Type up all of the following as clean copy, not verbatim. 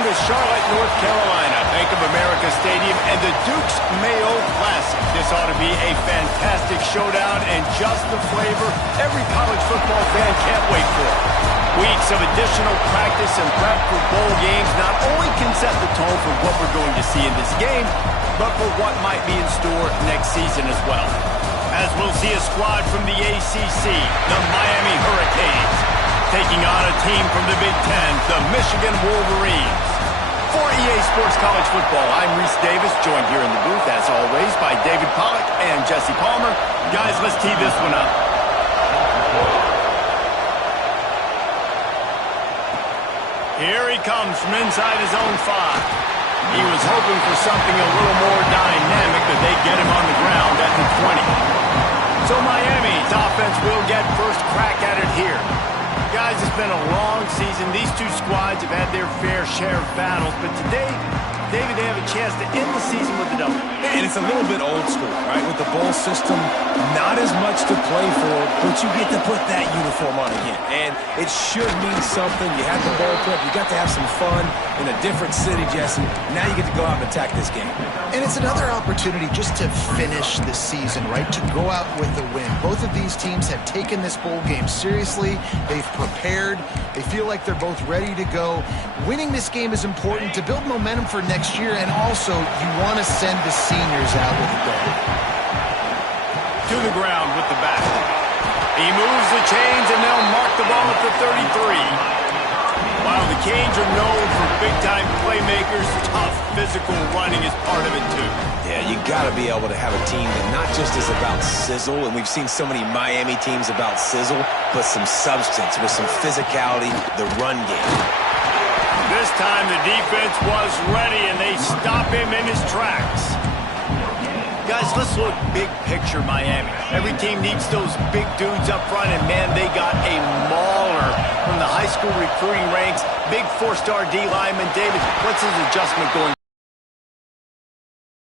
Welcome to Charlotte, North Carolina, Bank of America Stadium, and the Duke's Mayo Classic. This ought to be a fantastic showdown and just the flavor every college football fan can't wait for. Weeks of additional practice and prep for bowl games not only can set the tone for what we're going to see in this game, but for what might be in store next season as well. As we'll see a squad from the ACC, the Miami Hurricanes, taking on a team from the Big Ten, the Michigan Wolverines. For EA Sports College Football, I'm Reese Davis, joined here in the booth, as always, by David Pollack and Jesse Palmer. Guys, let's tee this one up. Here he comes from inside his own 5. He was hoping for something a little more dynamic, but they get him on the ground at the 20. So Miami's offense will get first crack at it here. Guys, it's been a long season. These two squads have had their fair share of battles, but today, David, they have a chance to end the season with a double. And it's a little bit old school, right? With the bowl system, not as much to play for, but you get to put that uniform on again. And it should mean something. You had the bowl prep. You got to have some fun in a different city, Jesse. Now you get to go out and attack this game. And it's another opportunity just to finish the season, right? To go out with a win. Both of these teams have taken this bowl game seriously. They've prepared. They feel like they're both ready to go. Winning this game is important to build momentum for next year, and also you want to send the seniors out with a goal. To the ground with the back. He moves the chains, and they'll mark the ball at the 33. While the Canes are known for big-time playmakers, tough physical running is part of it, too. Yeah, you got to be able to have a team that not just is about sizzle, and we've seen so many Miami teams about sizzle, but some substance with some physicality, the run game. This time the defense was ready, and they stop him in his tracks. Guys, let's look big picture Miami. Every team needs those big dudes up front, and man, they got a mauler from the high school recruiting ranks. Big 4-star D lineman. David, what's his adjustment going?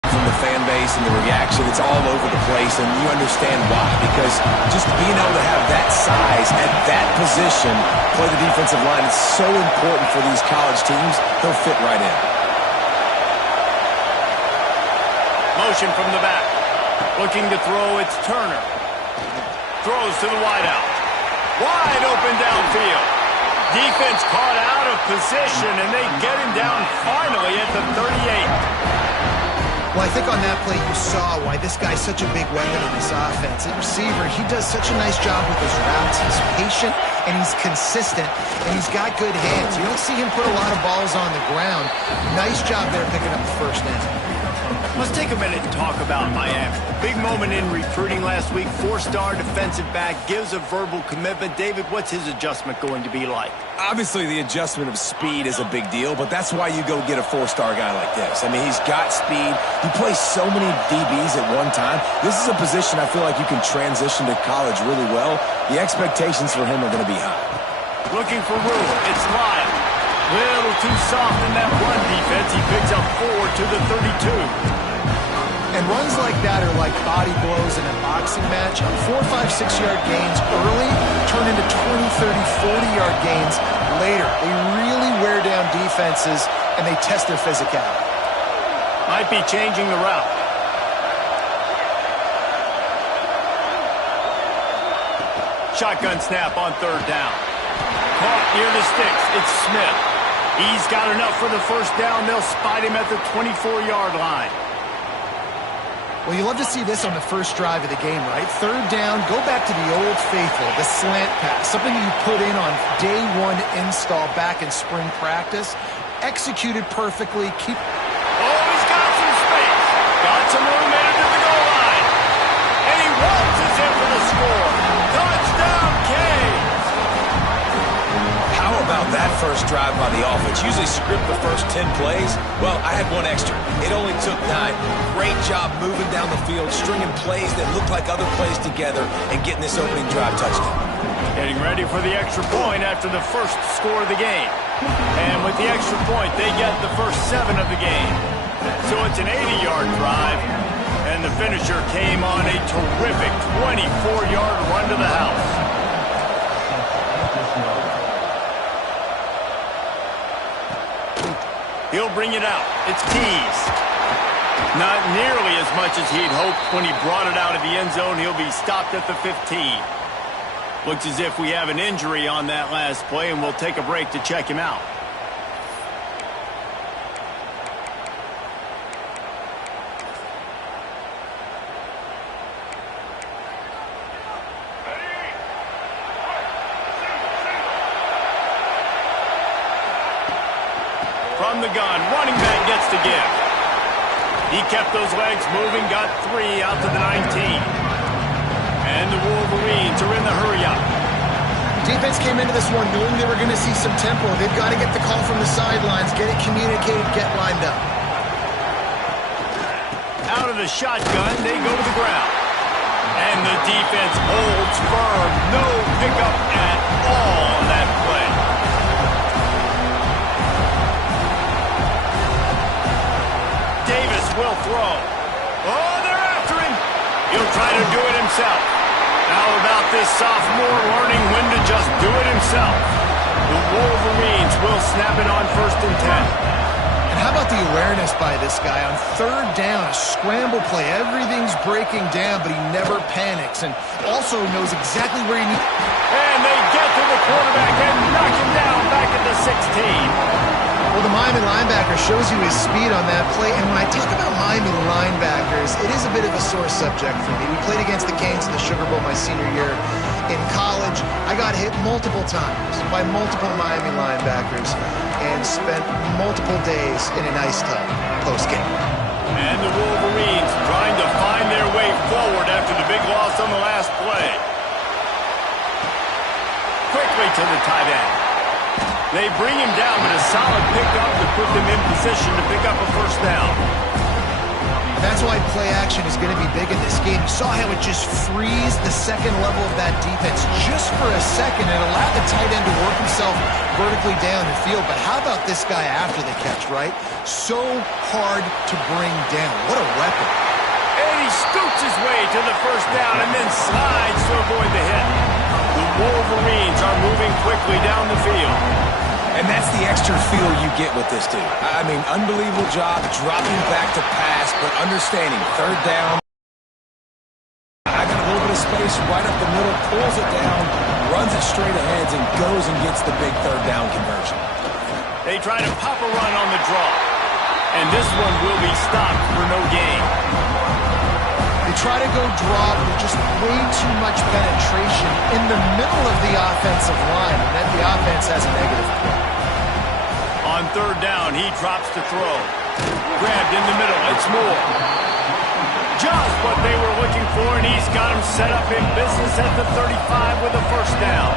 From the fan base and the reaction, it's all over the place, and you understand why. Because just being able to have that size at that position, play the defensive line, it's so important for these college teams. They'll fit right in. Motion from the back. Looking to throw, it's Turner. Throws to the wideout. Wide open downfield. Defense caught out of position, and they get him down finally at the 38. Well, I think on that play you saw why this guy's such a big weapon in this offense. The receiver, he does such a nice job with his routes. He's patient, and he's consistent, and he's got good hands. You don't see him put a lot of balls on the ground. Nice job there picking up the first down. Let's take a minute and talk about Miami. Big moment in recruiting last week. 4-star defensive back gives a verbal commitment. David, what's his adjustment going to be like? Obviously, the adjustment of speed is a big deal, but that's why you go get a 4-star guy like this. I mean, he's got speed. He plays so many DBs at one time. This is a position I feel like you can transition to college really well. The expectations for him are going to be high. Looking for room. It's Lyle. Little too soft in that run defense. He picks up 4 to the 32. And runs like that are like body blows in a boxing match. 4, 5, 6-yard gains early turn into 20, 30, 40-yard gains later. They really wear down defenses, and they test their physicality. Might be changing the route. Shotgun snap on 3rd down. Caught near the sticks. It's Smith. He's got enough for the first down. They'll spot him at the 24-yard line. Well, you love to see this on the first drive of the game, right? 3rd down, go back to the old faithful, the slant pass, something you put in on day 1 install back in spring practice. Executed perfectly. Oh, he's got some space. Got some room in it at the goal line. And he waltzes in for the score. Touchdown, Canes. How about that first drive by the offense? Usually script the first 10 plays. Well, I had one extra. It only took 9. Great job moving down the field, stringing plays that look like other plays together, and getting this opening drive touchdown. Getting ready for the extra point after the first score of the game. And with the extra point, they get the first 7 of the game. So it's an 80-yard drive, and the finisher came on a terrific 24-yard run to the house. He'll bring it out. It's Keys. Not nearly as much as he'd hoped when he brought it out of the end zone. He'll be stopped at the 15. Looks as if we have an injury on that last play, and we'll take a break to check him out. From the gun, running back gets to give. He kept those legs moving, got 3 out to the 19. And the Wolverines are in the hurry-up. Defense came into this one knowing they were going to see some tempo. They've got to get the call from the sidelines, get it communicated, get lined up. Out of the shotgun, they go to the ground. And the defense holds firm. No pickup at all on that play. Davis will throw. Oh, they're after him. He'll try to do it himself. How about this sophomore learning when to just do it himself? The Wolverines will snap it on 1st and 10. And how about the awareness by this guy on 3rd down, a scramble play. Everything's breaking down, but he never panics and also knows exactly where he needs. And they get to the quarterback and knock him down back at the 16. Well, the Miami linebacker shows you his speed on that play. And when I talk about Miami linebackers, it is a bit of a sore subject for me. We played against the Canes in the Sugar Bowl my senior year in college. I got hit multiple times by multiple Miami linebackers and spent multiple days in an ice tub post-game. And the Wolverines trying to find their way forward after the big loss on the last play. Quickly to the tight end. They bring him down with a solid pickup to put them in position to pick up a 1st down. That's why play action is going to be big in this game. You saw how it just frees the second level of that defense just for a second and allowed the tight end to work himself vertically down the field. But how about this guy after the catch, right? So hard to bring down. What a weapon. And he scoots his way to the 1st down and then slides to avoid the hit. The Wolverines are moving quickly down the field. And that's the extra feel you get with this dude. I mean, unbelievable job dropping back to pass, but understanding 3rd down. I got a little bit of space right up the middle, pulls it down, runs it straight ahead, and goes and gets the big 3rd down conversion. They try to pop a run on the draw. And this one will be stopped for no gain. They try to go draw, but just way too much penetration in the middle of the offensive line, and then the offense has a negative play. On 3rd down, he drops to throw. Grabbed in the middle, it's Moore. Just what they were looking for, and he's got him set up in business at the 35 with a 1st down.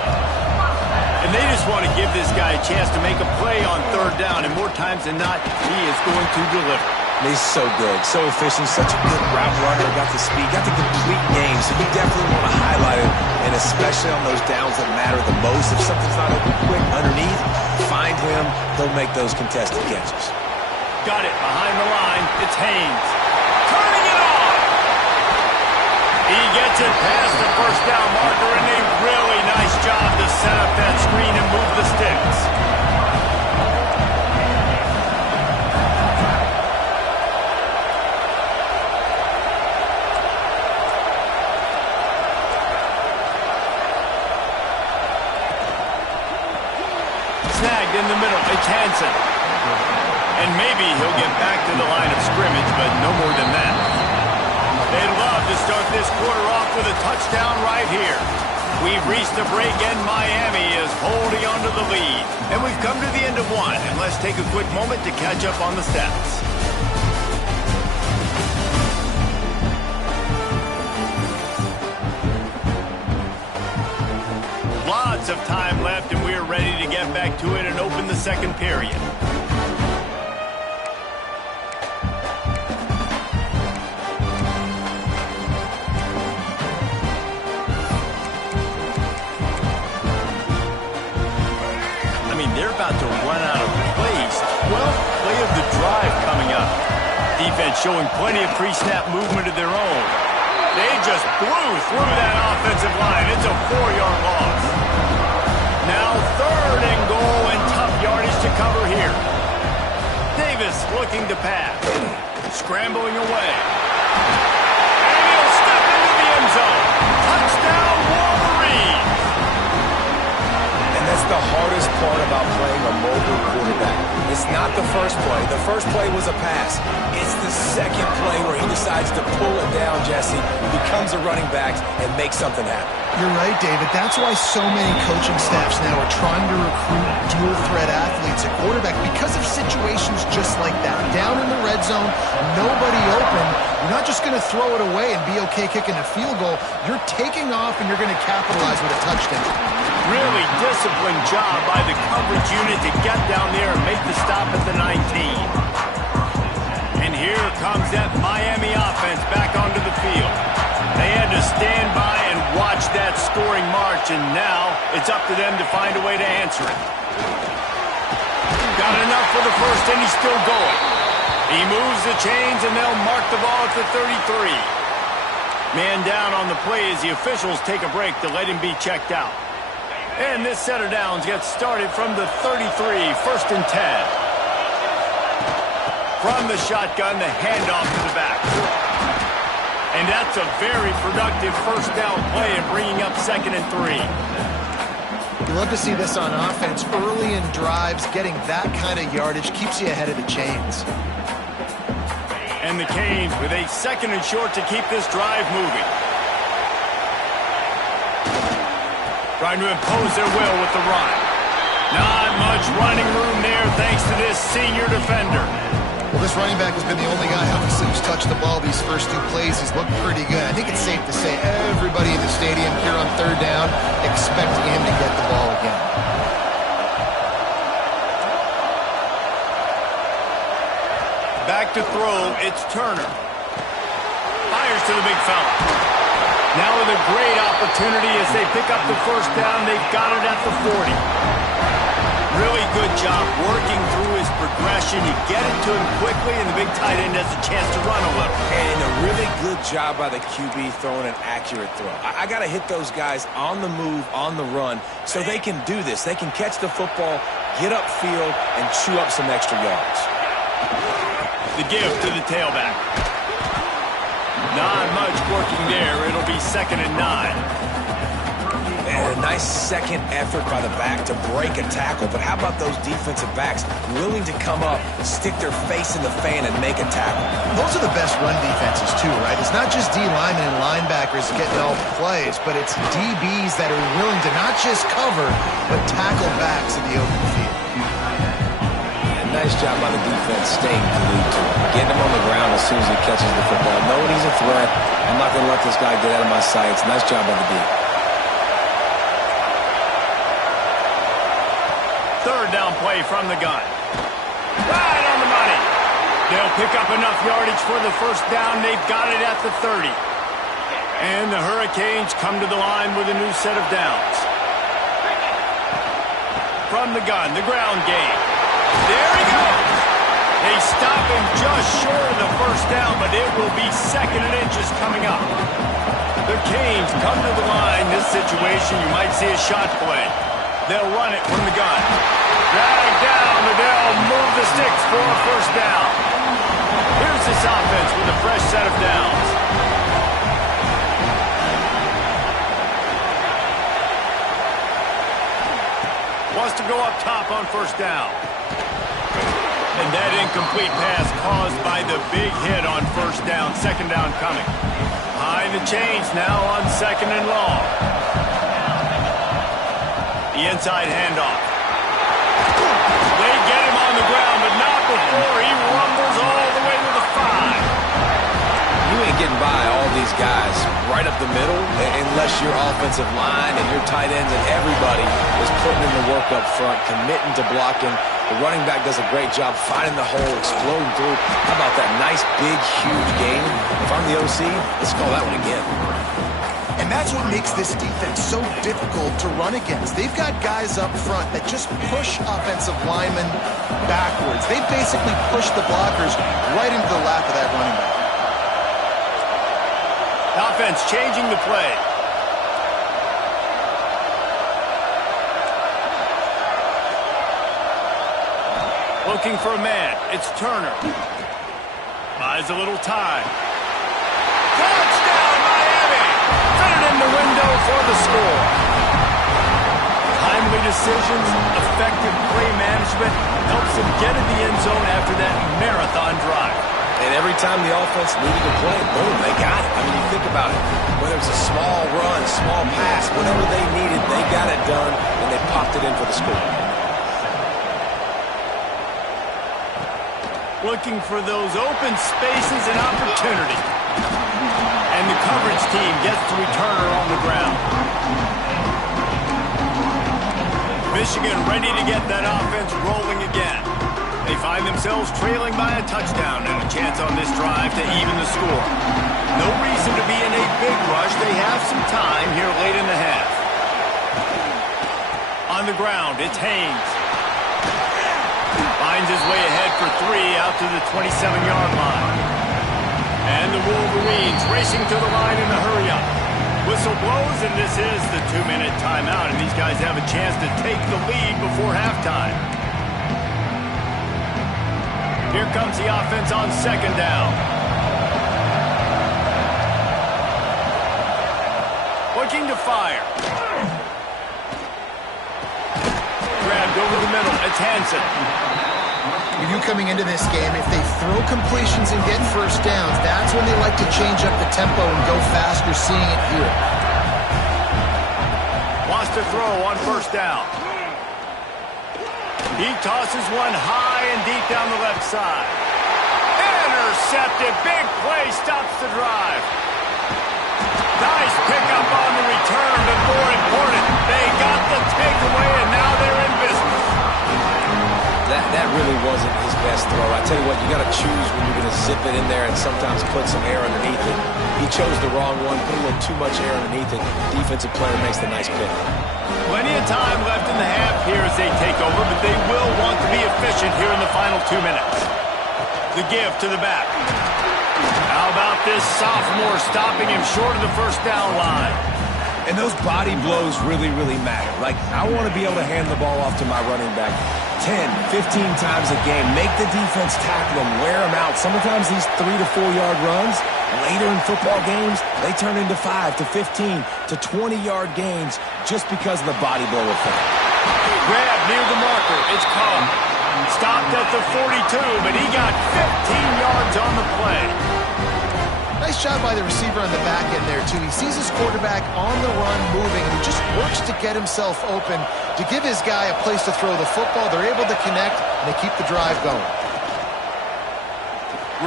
And they just want to give this guy a chance to make a play on 3rd down, and more times than not, he is going to deliver. He's so good, so efficient, such a good route runner, got the speed, got the complete game, so you definitely want to highlight him, and especially on those downs that matter the most. If something's not open quick underneath, find him, he'll make those contested catches. Got it behind the line, it's Haynes. Turning it on! He gets it past the 1st down marker, and a really nice job to set up that screen and move the sticks. Snagged in the middle, it's Hansen. And maybe he'll get back to the line of scrimmage, but no more than that. They'd love to start this quarter off with a touchdown right here. We've reached the break, and Miami is holding on to the lead. And we've come to the end of one, and let's take a quick moment to catch up on the stats. Lots of time left, and we're ready to get back to it and open the 2nd period. I mean, they're about to run out of plays. 12th play of the drive coming up. Defense showing plenty of pre-snap movement of their own. They just blew through that offensive line. It's a 4-yard loss. Now 3rd and goal and tough yardage to cover here. They Davis looking to pass. Scrambling away. And he'll step into the end zone. Touchdown, Wolverine! And that's the hardest part about playing a mobile quarterback. It's not the first play. The first play was a pass. It's the second play where he decides to pull it down, Jesse, becomes a running back, and makes something happen. You're right, David. That's why so many coaching staffs now are trying to recruit dual-threat athletes at quarterback because of situations just like that. Down in the red zone, nobody open. You're not just going to throw it away and be okay kicking a field goal. You're taking off, and you're going to capitalize with a touchdown. Really disciplined job by the coverage unit to get down there and make the stop at the 19. And here comes that Miami offense back onto the field. They had to stand by and watch that scoring march, and now it's up to them to find a way to answer it. Got enough for the first, and he's still going. He moves the chains, and they'll mark the ball at the 33. Man down on the play as the officials take a break to let him be checked out. And this set of downs gets started from the 33, 1st and 10. From the shotgun, the handoff to the back. And that's a very productive first down play and bringing up 2nd and 3. You love to see this on offense. Early in drives, getting that kind of yardage keeps you ahead of the chains. And the Canes with a 2nd and short to keep this drive moving. Trying to impose their will with the run. Not much running room there thanks to this senior defender. Well, this running back has been the only guy, obviously, who's touched the ball these first 2 plays. He's looked pretty good. I think it's safe to say everybody in the stadium here on 3rd down expecting him to get the ball again. Back to throw, it's Turner. Fires to the big fella. Now with a great opportunity as they pick up the first down. They've got it at the 40. Really good job working through his progression. You get it to him quickly, and the big tight end has a chance to run a little. And a really good job by the QB throwing an accurate throw. I got to hit those guys on the move, on the run, so they can do this. They can catch the football, get upfield, and chew up some extra yards. The give to the tailback. Not much working there. It'll be 2nd and 9. And a nice second effort by the back to break a tackle. But how about those defensive backs willing to come up, stick their face in the fan, and make a tackle? Those are the best run defenses, too, right? It's not just D linemen and linebackers getting all the plays, but it's DBs that are willing to not just cover, but tackle backs in the open field. Nice job by the defense staying glued to him. Getting him on the ground as soon as he catches the football. Knowing he's a threat. I'm not going to let this guy get out of my sights. Nice job by the D. 3rd down play from the gun. Right on the money. They'll pick up enough yardage for the first down. They've got it at the 30. And the Hurricanes come to the line with a new set of downs. From the gun, the ground game. There he goes. They stop him just short of the first down, but it will be 2nd and inches coming up. The Canes come to the line. This situation, you might see a shot play. They'll run it from the gun. Drag down, and they'll move the sticks for a first down. Here's this offense with a fresh set of downs. Wants to go up top on first down. And that incomplete pass caused by the big hit on first down. 2nd down coming. High the chains now on 2nd and long. The inside handoff. They get him on the ground, but not before he rumbles all the way to the 5. You ain't getting by all these guys right up the middle unless your offensive line and your tight ends and everybody is putting in the work up front, committing to blocking. The running back does a great job finding the hole, exploding through. How about that nice, big, huge game? If I'm the OC, let's call that one again. And that's what makes this defense so difficult to run against. They've got guys up front that just push offensive linemen backwards. They basically push the blockers right into the lap of that running back. Offense changing the play. Looking for a man. It's Turner. Buys a little time. Touchdown, Miami! Fitted in the window for the score. Timely decisions, effective play management helps them get in the end zone after that marathon drive. And every time the offense needed to play, boom, they got it. I mean, you think about it. Whether it's a small run, small pass, whatever they needed, they got it done, and they popped it in for the score. Looking for those open spaces and opportunity. And the coverage team gets the returner on the ground. Michigan ready to get that offense rolling again. They find themselves trailing by a touchdown and a chance on this drive to even the score. No reason to be in a big rush. They have some time here late in the half. On the ground, it's Haynes. Finds his way ahead for 3 out to the 27-yard line. And the Wolverines racing to the line in the hurry-up. Whistle blows, and this is the 2-minute timeout, and these guys have a chance to take the lead before halftime. Here comes the offense on second down. Looking to fire. Grabbed over the middle. It's Hansen. You knew coming into this game, if they throw completions and get first downs, that's when they like to change up the tempo and go fast. You're seeing it here. Wants to throw on first down. He tosses one high and deep down the left side. Intercepted. Big play stops the drive. Nice pickup on the return, but more important, they got the takeaway, and now they're in business. That really wasn't his best throw. I tell you what, you got to choose when you're going to zip it in there and sometimes put some air underneath it. He chose the wrong one, put a little too much air underneath it. Defensive player makes the nice pick. Plenty of time left in the half here as they take over, but they will want to be efficient here in the final 2 minutes. The give to the back. How about this sophomore stopping him short of the first down line? And those body blows really, really matter. Like, I want to be able to hand the ball off to my running back 10, 15 times a game. Make the defense tackle them, wear them out. Sometimes these 3 to 4 yard runs, later in football games, they turn into 5 to 15 to 20-yard gains just because of the body blow effect. Grab near the marker. It's caught. Stopped at the 42, but he got 15 yards on the play. Nice job by the receiver on the back end there, too. He sees his quarterback on the run moving, and he just works to get himself open to give his guy a place to throw the football. They're able to connect, and they keep the drive going.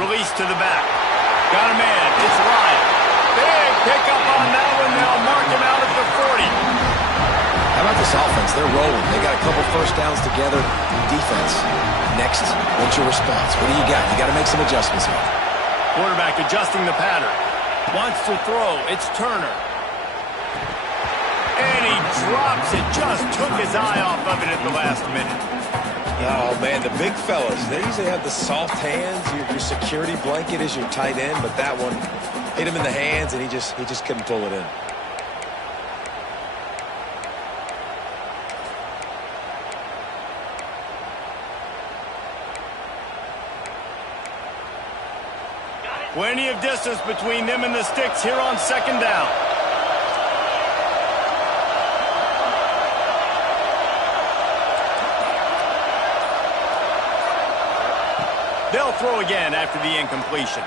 Release to the back. Got a man. It's Ryan. Big pickup on that one. They'll mark him out at the 40. How about this offense? They're rolling. They got a couple first downs together. Defense. Next, what's your response? What do you got? You got to make some adjustments here. Quarterback adjusting the pattern. Wants to throw. It's Turner. And he drops it. Just took his eye off of it at the last minute. Oh, man, the big fellas, they usually have the soft hands. Your security blanket is your tight end, but that one hit him in the hands, and he just couldn't pull it in. Plenty of distance between them and the sticks here on second down. They'll throw again after the incompletion.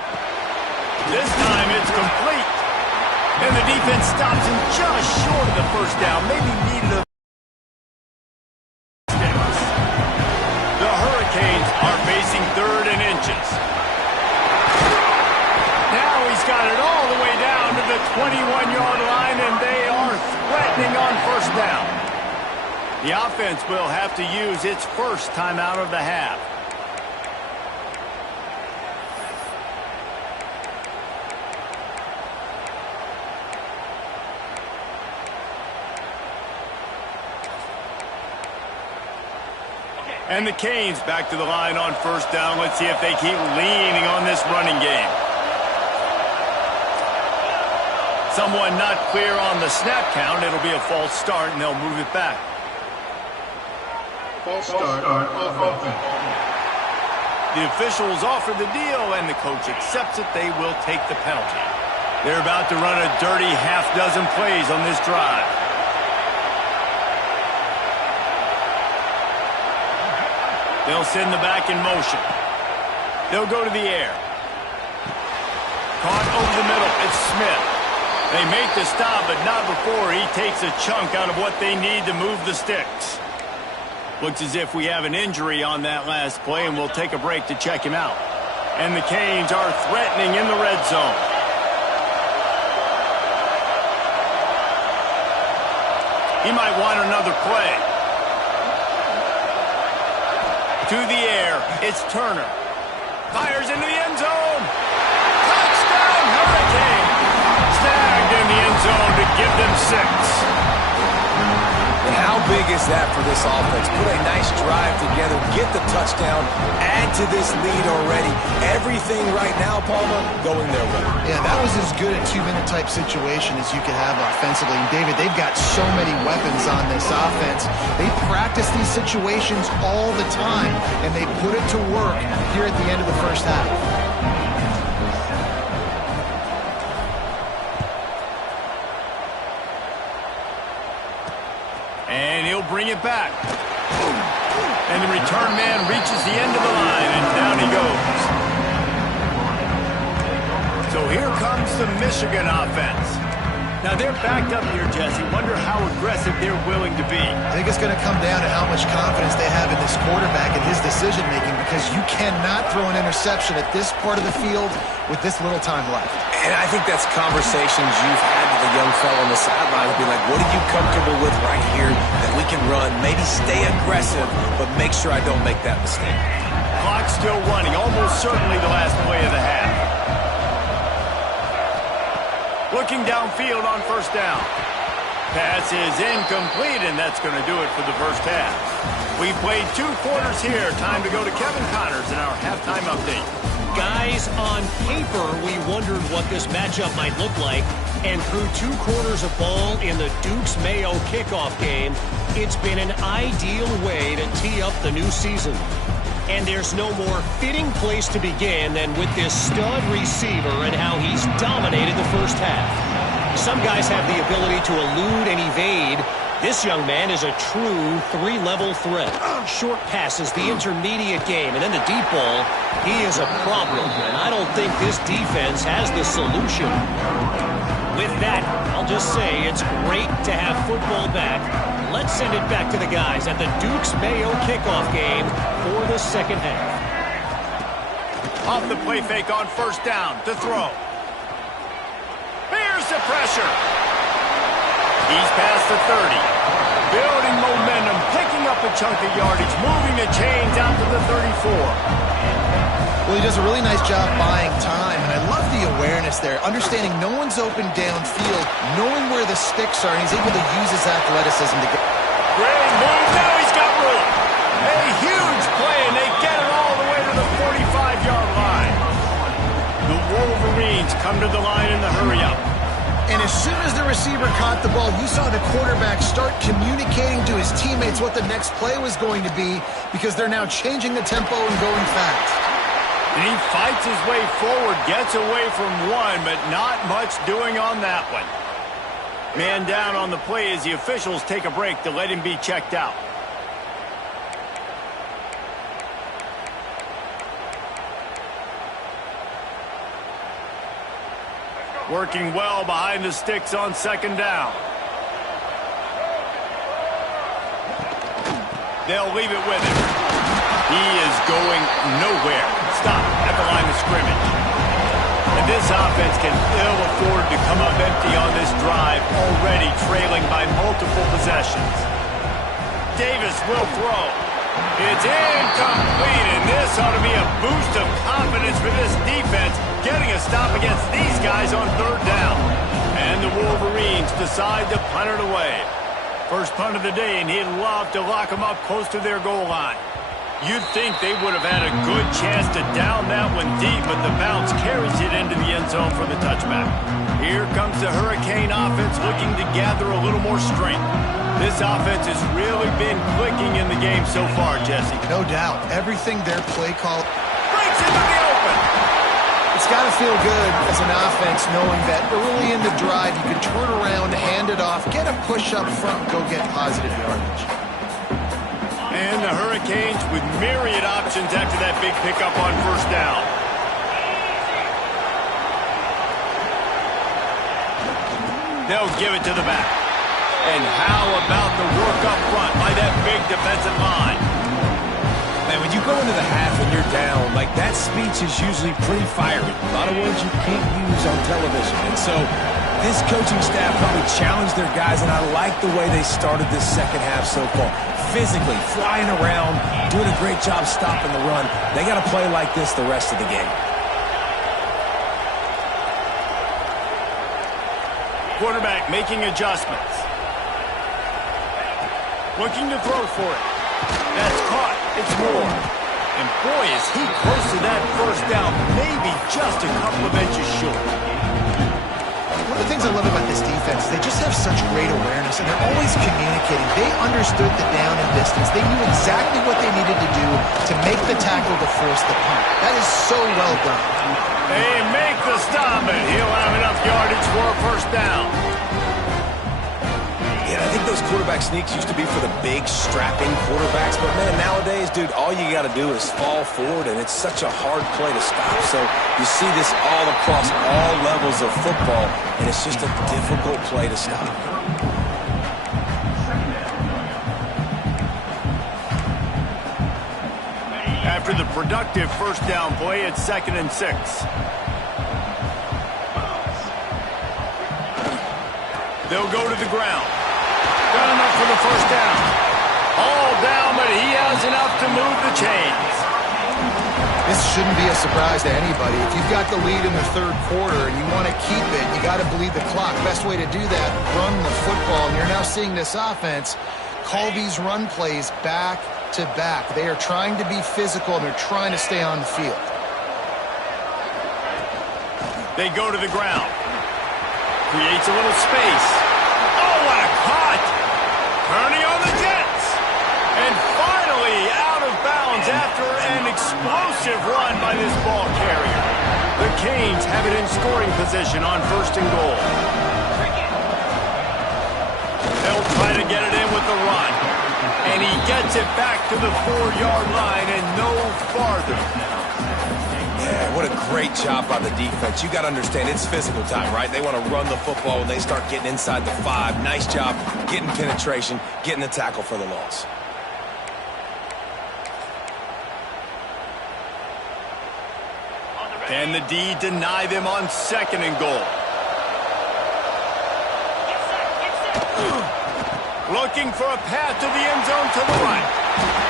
This time it's complete. And the defense stops him just short of the first down. Maybe needed a... The Hurricanes are facing 3rd and inches. Now he's got it all the way down to the 21-yard line, and they are threatening on first down. The offense will have to use its first timeout of the half. And the Canes back to the line on first down. Let's see if they keep leaning on this running game. Someone not clear on the snap count. It'll be a false start, and they'll move it back. False start on offense. The officials offer the deal, and the coach accepts it. They will take the penalty. They're about to run a dirty half-dozen plays on this drive. They'll send the back in motion. They'll go to the air. Caught over the middle. It's Smith. They make the stop, but not before he takes a chunk out of what they need to move the sticks. Looks as if we have an injury on that last play, and we'll take a break to check him out. And the Canes are threatening in the red zone. He might want another play. To the air, it's Turner. Fires into the end zone. Touchdown, Hurricane. Snagged in the end zone to give them 6. And how big is that for this offense? Put a nice drive together, get the touchdown, add to this lead already. Everything right now, Palmer, going their way. Yeah, that was as good a 2-minute type situation as you could have offensively. And David, they've got so many weapons on this offense. They practice these situations all the time, and they put it to work here at the end of the first half. And he'll bring it back. And the return man reaches the end of the line, and down he goes. So here comes the Michigan offense. Now they're backed up here, Jesse. Wonder how aggressive they're willing to be. I think it's going to come down to how much confidence they have in this quarterback and his decision-making, because you cannot throw an interception at this part of the field with this little time left. And I think that's conversations you've had with a young fellow on the sideline. Be like, what are you comfortable with right here that we can run? Maybe stay aggressive, but make sure I don't make that mistake. Clock still running, almost certainly the last play of the half. Looking downfield on first down. Pass is incomplete, and that's going to do it for the first half. We played 2 quarters here. Time to go to Kevin Connors in our halftime update. Guys, on paper, we wondered what this matchup might look like. And through 2 quarters of ball in the Dukes-Mayo kickoff game, it's been an ideal way to tee up the new season. And there's no more fitting place to begin than with this stud receiver and how he's dominated the first half. Some guys have the ability to elude and evade. This young man is a true 3-level threat. Short passes, the intermediate game, and then the deep ball. He is a problem, and I don't think this defense has the solution. With that, I'll just say it's great to have football back. Let's send it back to the guys at the Dukes-Mayo kickoff game for the second half. Off the play fake on first down to throw. Here's the pressure. He's past the 30. Building momentum, picking up a chunk of yardage, moving the chains out to the 34. Well, he does a really nice job buying time, and I love the awareness there, understanding no one's open downfield, knowing where the sticks are, and he's able to use his athleticism to get. Great move. Now he's got room. A huge play, and they get it all the way to the 45-yard line. The Wolverines come to the line in the hurry-up. And as soon as the receiver caught the ball, you saw the quarterback start communicating to his teammates what the next play was going to be, because they're now changing the tempo and going fast. And he fights his way forward, gets away from one, but not much doing on that one. Man down on the play as the officials take a break to let him be checked out. Working well behind the sticks on second down. They'll leave it with him. He is going nowhere. Stop at the line of scrimmage. And this offense can ill afford to come up empty on this drive, already trailing by multiple possessions. Davis will throw. It's incomplete, and this ought to be a boost of confidence for this defense, getting a stop against these guys on third down. And the Wolverines decide to punt it away. First punt of the day, and he'd love to lock them up close to their goal line. You'd think they would have had a good chance to down that one deep, but the bounce carries it into the end zone for the touchback. Here comes the Hurricane offense looking to gather a little more strength. This offense has really been clicking in the game so far, Jesse. No doubt. Everything their play call. Gets into the open. It's got to feel good as an offense knowing that early in the drive you can turn around, hand it off, get a push up front, go get positive yardage. And the Hurricanes with myriad options after that big pickup on first down. They'll give it to the back. And how about the work up front by that big defensive line? Man, when you go into the half and you're down, like that speech is usually pretty fiery. A lot of words you can't use on television. And so this coaching staff probably challenged their guys, and I like the way they started this second half so far. Physically, flying around, doing a great job stopping the run. They got to play like this the rest of the game. Quarterback making adjustments. Looking to throw for it. That's caught. It's Moore. And boy, is he close to that first down. Maybe just a couple of inches short. One of the things I love about this defense is they just have such great awareness, and they're always communicating. They understood the down and distance. They knew exactly what they needed to do to make the tackle to force the punt. That is so well done. They make the stop, and he'll have enough yardage for a first down. Yeah, I think those quarterback sneaks used to be for the big, strapping quarterbacks. But, man, nowadays, dude, all you got to do is fall forward, and it's such a hard play to stop. So you see this all across all levels of football, and it's just a difficult play to stop. After the productive first down play, it's 2nd and 6. They'll go to the ground. Got enough for the first down. All down, but he has enough to move the chains. This shouldn't be a surprise to anybody. If you've got the lead in the third quarter and you want to keep it, you got to bleed the clock. Best way to do that, run the football. And you're now seeing this offense call these run plays back to back. They are trying to be physical, and they're trying to stay on the field. They go to the ground. Creates a little space. Oh, what a cut! Turning on the Jets. And finally out of bounds after an explosive run by this ball carrier. The Canes have it in scoring position on 1st and goal. They'll try to get it in with the run. And he gets it back to the 4-yard line and no farther. Yeah, what a great job by the defense. You got to understand, it's physical time, right? They want to run the football when they start getting inside the 5. Nice job getting penetration, getting the tackle for the loss. And the D deny them on 2nd and goal. Looking for a path to the end zone to the right.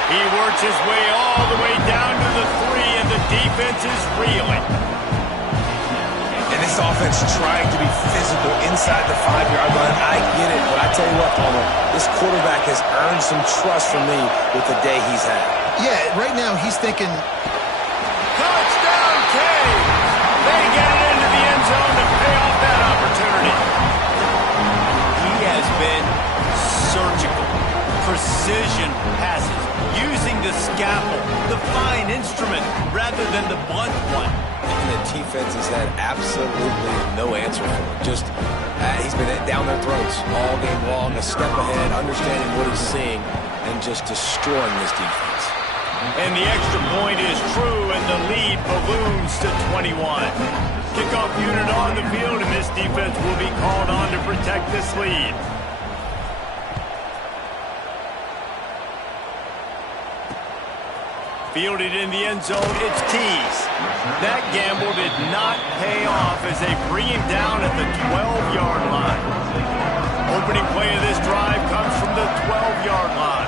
He works his way all the way down to the 3, and the defense is reeling. And this offense trying to be physical inside the 5-yard line. I get it, but I tell you what, Palmer, this quarterback has earned some trust from me with the day he's had. Yeah, right now he's thinking, Touchdown, Canes! They get it into the end zone to pay off that opportunity. He has been surgical, precision passes, using the scalpel, the fine instrument, rather than the blunt one. And the defense has had absolutely no answer for it. Just, he's been down their throats all game long, a step ahead, understanding what he's seeing, and just destroying this defense. And the extra point is true, and the lead balloons to 21. Kickoff unit on the field, and this defense will be called on to protect this lead. Fielded in the end zone, it's Keys. That gamble did not pay off as they bring him down at the 12-yard line. Opening play of this drive comes from the 12-yard line.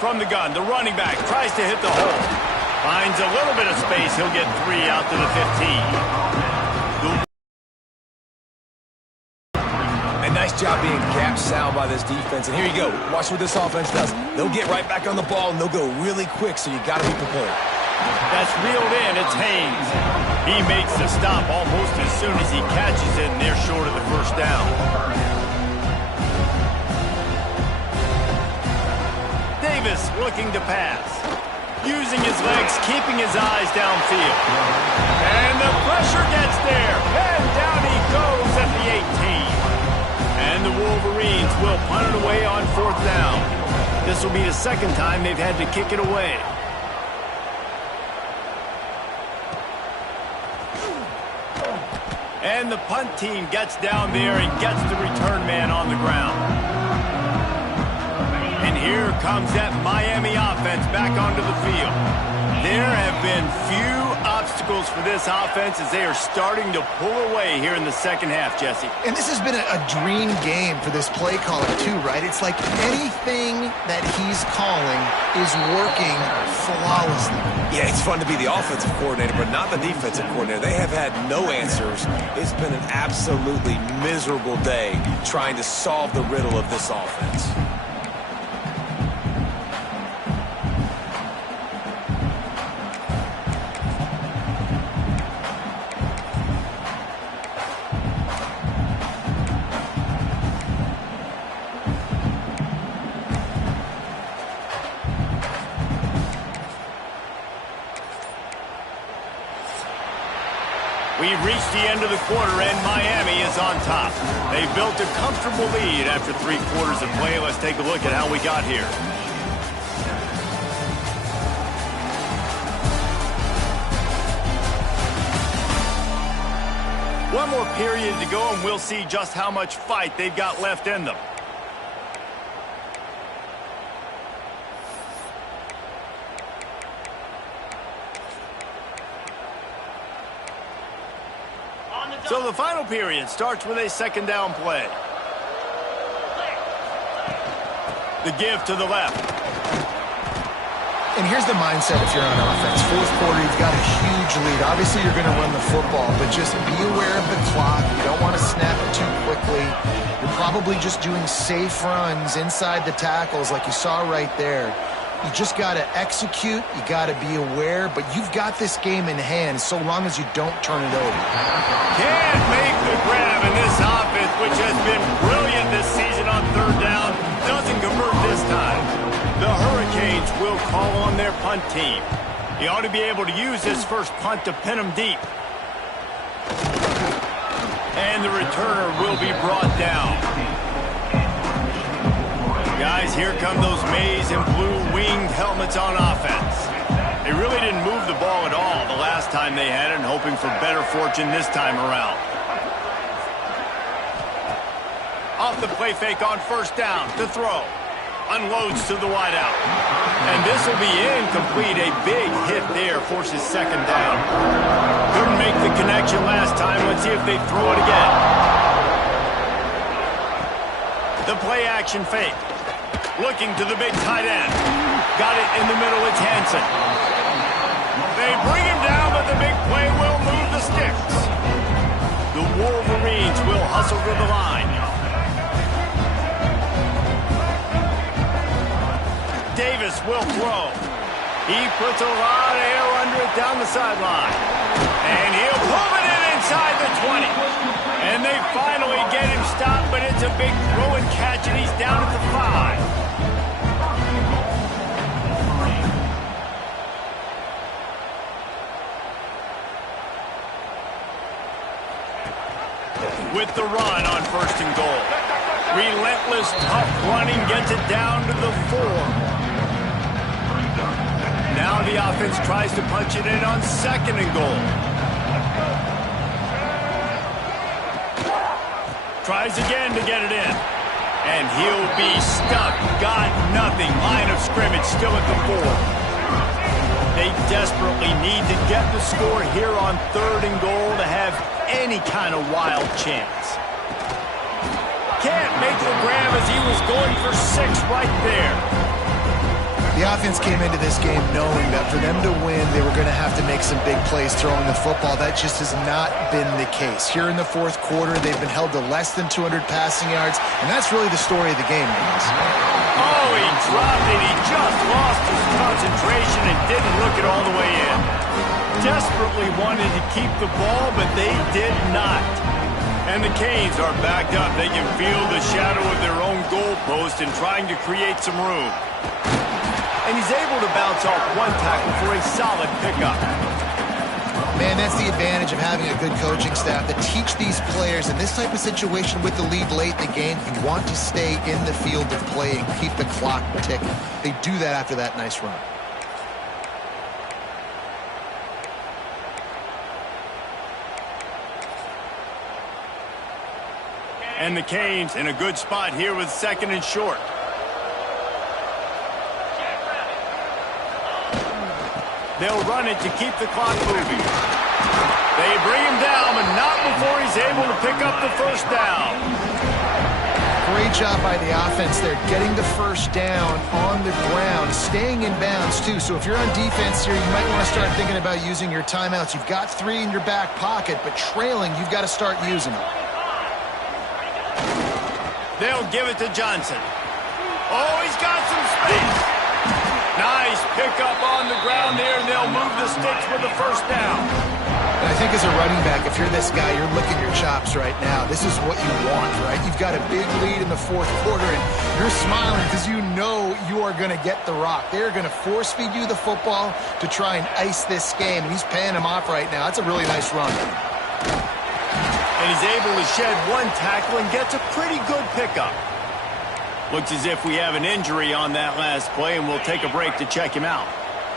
From the gun, the running back tries to hit the hole. Finds a little bit of space. He'll get 3 out to the 15. A nice job being gap sound by this defense. And here you go. Watch what this offense does. They'll get right back on the ball, and they'll go really quick, so you got to be prepared. That's reeled in. It's Haynes. He makes the stop almost as soon as he catches it, and they're short of the first down. Davis looking to pass. using his legs, keeping his eyes downfield. And the pressure gets there. And down he goes at the 18. And the Wolverines will punt it away on 4th down. This will be the second time they've had to kick it away. And the punt team gets down there and gets the return man on the ground. And here comes that Miami offense back onto the field. There have been few obstacles for this offense as they are starting to pull away here in the second half, Jesse. And this has been a dream game for this play caller too, right? It's like anything that he's calling is working flawlessly. Yeah, it's fun to be the offensive coordinator, but not the defensive coordinator. They have had no answers. It's been an absolutely miserable day trying to solve the riddle of this offense. We've reached the end of the quarter, and Miami is on top. They built a comfortable lead after 3 quarters of play. Let's take a look at how we got here. One more period to go, and we'll see just how much fight they've got left in them. So the final period starts with a 2nd down play. The give to the left. And here's the mindset if you're on offense. 4th quarter, you've got a huge lead. Obviously, you're going to run the football, but just be aware of the clock. You don't want to snap it too quickly. You're probably just doing safe runs inside the tackles like you saw right there. You just got to execute. You got to be aware, but you've got this game in hand so long as you don't turn it over. Can't make the grab in this offense, which has been brilliant this season on 3rd down. Doesn't convert this time. The Hurricanes will call on their punt team. He ought to be able to use his first punt to pin him deep. And the returner will be brought down. Guys, here come those maize and blue winged helmets on offense. They really didn't move the ball at all the last time they had it, and hoping for better fortune this time around. Off the play fake on 1st down to throw. Unloads to the wideout. And this will be incomplete. A big hit there forces 2nd down. Couldn't make the connection last time. Let's see if they throw it again. The play action fake. Looking to the big tight end. Got it in the middle. It's Hansen. They bring him down, but the big play will move the sticks. The Wolverines will hustle to the line. Davis will throw. He puts a lot of air under it down the sideline. And he'll pull it in inside the 20. And they finally get him stopped, but it's a big throw and catch, and he's down at the 5. With the run on 1st and goal. Relentless, tough running gets it down to the 4. Now the offense tries to punch it in on 2nd and goal. Tries again to get it in. And he'll be stuck. Got nothing. Line of scrimmage still at the 4. They desperately need to get the score here on 3rd and goal to have any kind of wild chance. Can't make the grab as he was going for 6 right there. The offense came into this game knowing that for them to win, they were going to have to make some big plays throwing the football. That just has not been the case. Here in the 4th quarter, they've been held to less than 200 passing yards, and that's really the story of the game, guys. Oh, he dropped it. He just lost his concentration and didn't look it all the way in. Desperately wanted to keep the ball, but they did not. And the Canes are backed up. They can feel the shadow of their own goalpost and trying to create some room. and he's able to bounce off one tackle for a solid pickup. Man, that's the advantage of having a good coaching staff that teach these players in this type of situation with the lead late in the game. You want to stay in the field of play and keep the clock ticking. They do that after that nice run. And the Canes in a good spot here with 2nd and short. They'll run it to keep the clock moving. They bring him down, but not before he's able to pick up the first down. Great job by the offense there, getting the first down on the ground, staying in bounds too. So if you're on defense here, you might want to start thinking about using your timeouts. You've got 3 in your back pocket, but trailing, you've got to start using them. They'll give it to Johnson. Oh, he's got some space. Nice pickup on the ground there, and they'll move the sticks with the first down. And I think as a running back, if you're this guy, you're licking your chops right now. This is what you want, right? You've got a big lead in the 4th quarter, and you're smiling because you know you are going to get the rock. They're going to force feed you the football to try and ice this game, and he's paying him off right now. That's a really nice run. And he's able to shed one tackle and gets a pretty good pickup. Looks as if we have an injury on that last play, and we'll take a break to check him out.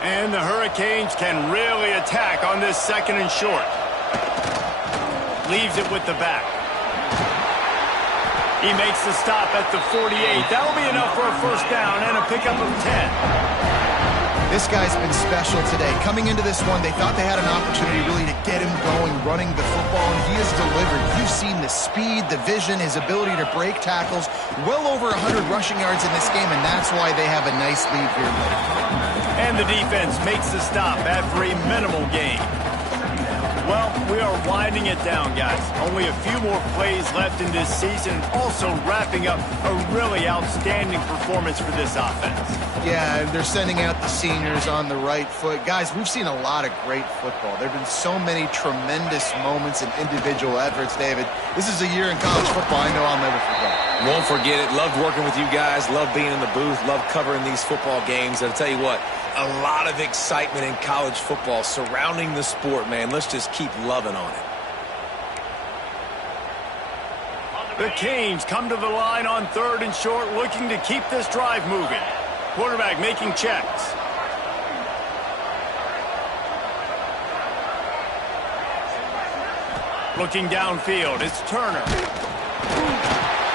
And the Hurricanes can really attack on this 2nd and short. Leaves it with the back. He makes the stop at the 48. That'll be enough for a first down and a pickup of 10. This guy's been special today. Coming into this one, they thought they had an opportunity really to get him going, running the football, and he has delivered. You've seen the speed, the vision, his ability to break tackles. Well over 100 rushing yards in this game, and that's why they have a nice lead here late. And the defense makes the stop after a minimal gain. Well, we are winding it down, guys. Only a few more plays left in this season, also wrapping up a really outstanding performance for this offense. Yeah, they're sending out the seniors on the right foot. Guys, we've seen a lot of great football. There have been so many tremendous moments and individual efforts, David. This is a year in college football I know I'll never forget. Won't forget it. Loved working with you guys. Loved being in the booth. Loved covering these football games. And I'll tell you what, a lot of excitement in college football surrounding the sport, man. Let's just keep loving on it. The Canes come to the line on 3rd and short, looking to keep this drive moving. Quarterback making checks. Looking downfield, it's Turner.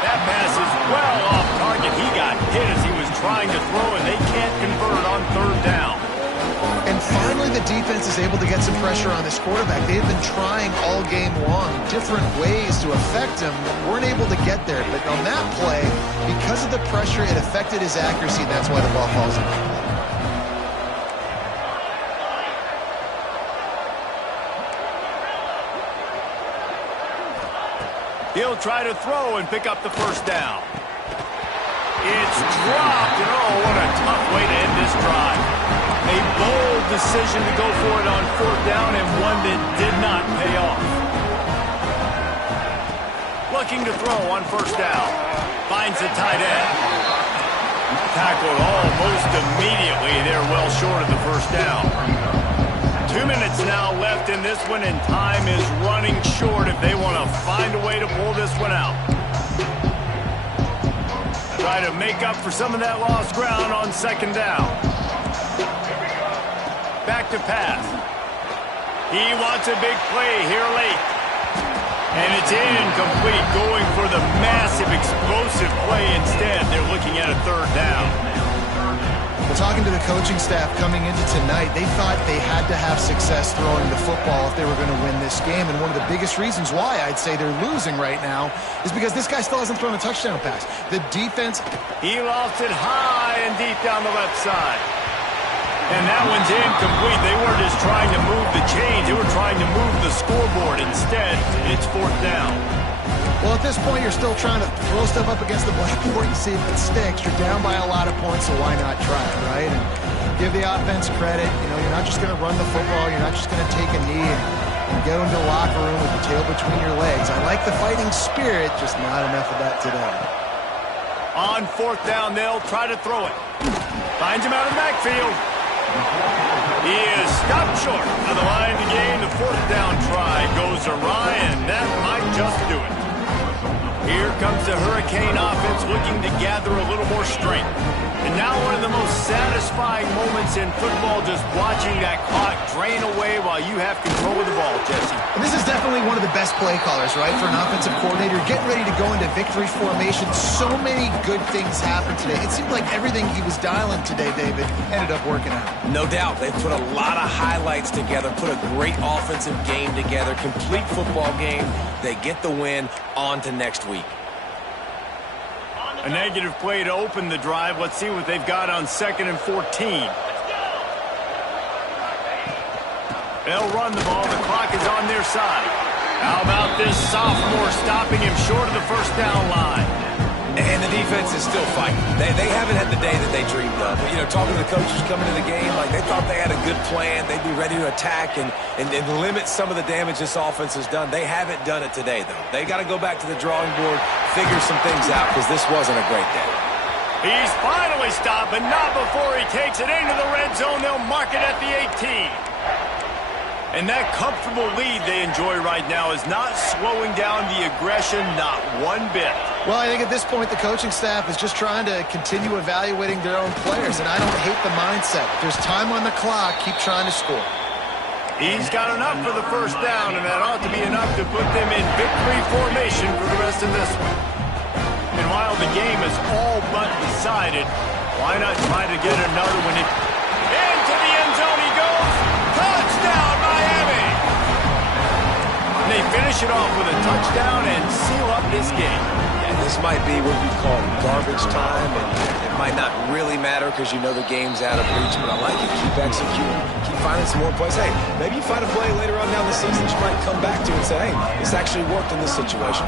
That pass is well off target. He got hit as he was trying to throw, and they can't convert on 3rd down. And finally, the defense is able to get some pressure on this quarterback. They've been trying all game long different ways to affect him, but weren't able to get there. But on that play, because of the pressure, it affected his accuracy, and that's why the ball falls in. He'll try to throw and pick up the first down. It's dropped, and oh, what a tough way to end this drive. A bold decision to go for it on 4th down, and one that did not pay off. Looking to throw on 1st down. Finds the tight end. Tackled almost immediately. They're well short of the first down. 2 minutes now left in this one, and time is running short if they want to find a way to pull this one out. Try to make up for some of that lost ground on 2nd down. Back to pass. He wants a big play here late. And it's incomplete, going for the massive explosive play instead. They're looking at a 3rd down. Well, talking to the coaching staff coming into tonight, they thought they had to have success throwing the football if they were going to win this game. And one of the biggest reasons why I'd say they're losing right now is because this guy still hasn't thrown a touchdown pass. The defense... He lost it high and deep down the left side. And that one's incomplete. They weren't just trying to move the chains. They were trying to move the scoreboard. Instead, it's 4th down. Well, at this point, you're still trying to throw stuff up against the blackboard and see if it sticks. You're down by a lot of points, so why not try it, right? And give the offense credit. You know, you're not just going to run the football. You're not just going to take a knee and go into the locker room with your tail between your legs. I like the fighting spirit, just not enough of that today. On fourth down, they'll try to throw it. Finds him out of the backfield. He is stopped short of the line to gain. The fourth down try goes awry, and that might just do it. Here comes the Hurricane offense looking to gather a little more strength. And now one of the most satisfying moments in football, just watching that clock drain away while you have control of the ball, Jesse. And this is definitely one of the best play callers, right, for an offensive coordinator. Getting ready to go into victory formation. So many good things happened today. It seemed like everything he was dialing today, David, ended up working out. No doubt. They put a lot of highlights together, put a great offensive game together, complete football game. They get the win. On to next week. A negative play to open the drive. Let's see what they've got on 2nd and 14. They'll run the ball. The clock is on their side. How about this sophomore stopping him short of the first down line? And the defense is still fighting. They haven't had the day that they dreamed of. But, you know, talking to the coaches coming into the game, like they thought they had a good plan. They'd be ready to attack and limit some of the damage this offense has done. They haven't done it today, though. They got to go back to the drawing board, figure some things out, because this wasn't a great day. He's finally stopped, but not before he takes it into the red zone. They'll mark it at the 18. And that comfortable lead they enjoy right now is not slowing down the aggression, not one bit. Well, I think at this point the coaching staff is just trying to continue evaluating their own players, and I don't hate the mindset. There's time on the clock. Keep trying to score. He's got enough for the first down, and that ought to be enough to put them in victory formation for the rest of this one. And while the game is all but decided, why not try to get another one in? Into the end zone he goes. Touchdown, Miami! And they finish it off with a touchdown and seal up this game. Yeah, this might be what you call garbage time, and it might not really matter because you know the game's out of reach, but I like it. Keep executing. Keep finding some more plays. Hey, maybe you find a play later on down the season that you might come back to and say, hey, this actually worked in this situation.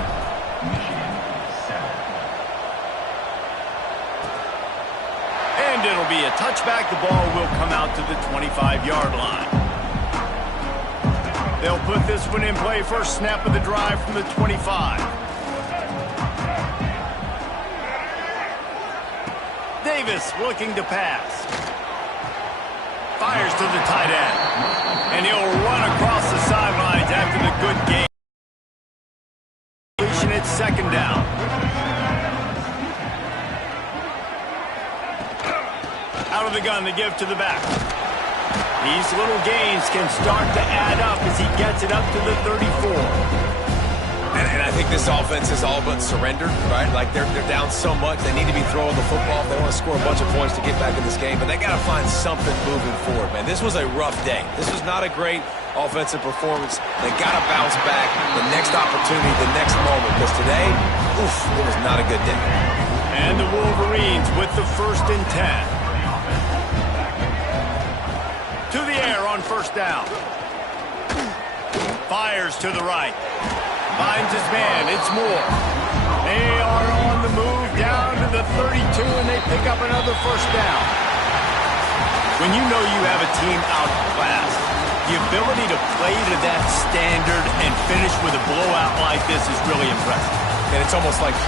And it'll be a touchback. The ball will come out to the 25-yard line. They'll put this one in play. First snap of the drive from the 25. Davis looking to pass. Fires to the tight end. And he'll run across the sidelines after the good game. It's second down. Out of the gun to give to the back. These little gains can start to add up as he gets it up to the 34. And I think this offense is all but surrendered, right? Like they're down so much. They need to be throwing the football if they want to score a bunch of points to get back in this game. But they got to find something moving forward, man. This was a rough day. This was not a great offensive performance. They got to bounce back. The next opportunity, the next moment. Because today, oof, it was not a good day. And the Wolverines with the 1st and 10. To the air on first down. Fires to the right. Finds his man. It's Moore. They are on the move down to the 32, and they pick up another first down. When you know you have a team outclassed, the ability to play to that standard and finish with a blowout like this is really impressive. And it's almost like